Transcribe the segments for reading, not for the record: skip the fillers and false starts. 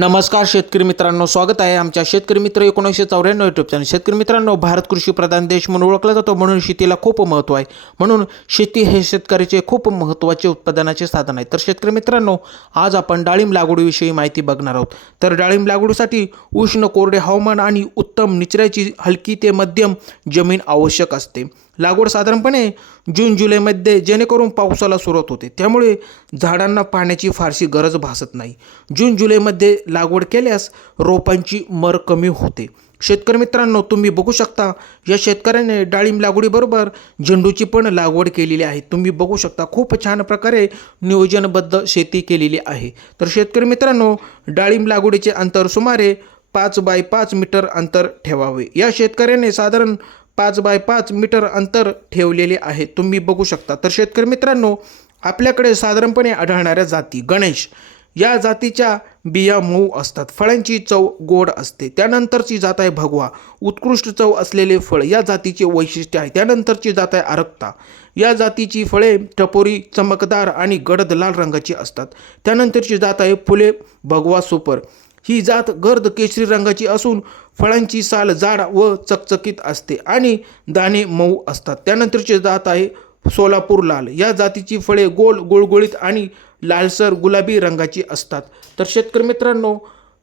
नमस्कार शेतकरी मित्रांनो, स्वागत आहे आमच्या शेतकरी मित्र 1994 यूट्यूब चॅनल। शेतकरी मित्रांनो, भारत कृषी प्रधान देश म्हणून ओळखला जातो, म्हणून शेतीला खूप महत्त्व आहे। म्हणून शेती हे शेतकऱ्याचे खूप महत्त्वाचे उत्पादनाचे साधन आहे। तर शेतकरी मित्रांनो, आज आपण डाळिंब लागवडीविषयी माहिती बघणार आहोत। तर डाळिंब लागवडीसाठी उष्ण कोरडे हवामान आणि उत्तम निचऱ्याची हलकी ते मध्यम जमीन आवश्यक असते। लागवड साधारणपणे जून जुलैमध्ये जेणेकरून पावसाला सुरुवात होते, त्यामुळे झाडांना पाण्याची फारशी गरज भासत नाही। जून जुलैमध्ये लागवड केल्यास रोपांची मर कमी होते। शेतकरी मित्रांनो, तुम्ही बघू शकता या शेतकऱ्याने डाळिंब लागवडीबरोबर झेंडूची पण लागवड केलेली आहे। तुम्ही बघू शकता खूप छान प्रकारे नियोजनबद्ध शेती केलेली आहे। तर शेतकरी मित्रांनो, डाळिंब लागवडीचे अंतर सुमारे 5 बाय 5 मीटर अंतर ठेवावे। या शेतकऱ्याने साधारण 5 बाय 5 मीटर अंतर ठेवलेले आहे, तुम्ही बघू शकता। तर शेतकरी मित्रांनो, आपल्याकडे साधारणपणे आढळणाऱ्या जाती गणेश या जातीच्या बिया मऊ असतात, फळांची चव गोड असते। त्यानंतरची जात आहे भगवा, उत्कृष्ट चव असलेले फळ या जातीचे वैशिष्ट्य आहे। त्यानंतरची जात आहे आरक्ता, या जातीची फळे टपोरी चमकदार आणि गडद लाल रंगाची असतात। त्यानंतरची जात आहे फुले भगवा सुपर, ही जात गर्द केशरी रंगाची असून फळांची साल जाड व चकचकीत असते आणि दाणे मऊ असतात। त्यानंतरची जात आहे सोलापूर लाल, या जातीची फळे गोल गुळगुळीत आणि लालसर गुलाबी रंगाची असतात। तर शेतकरी मित्रांनो,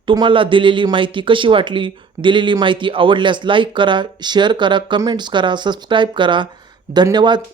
तुम्हाला दिलेली माहिती कशी वाटली? दिलेली माहिती आवडल्यास लाईक करा, शेअर करा, कमेंट्स करा, सबस्क्राईब करा। धन्यवाद।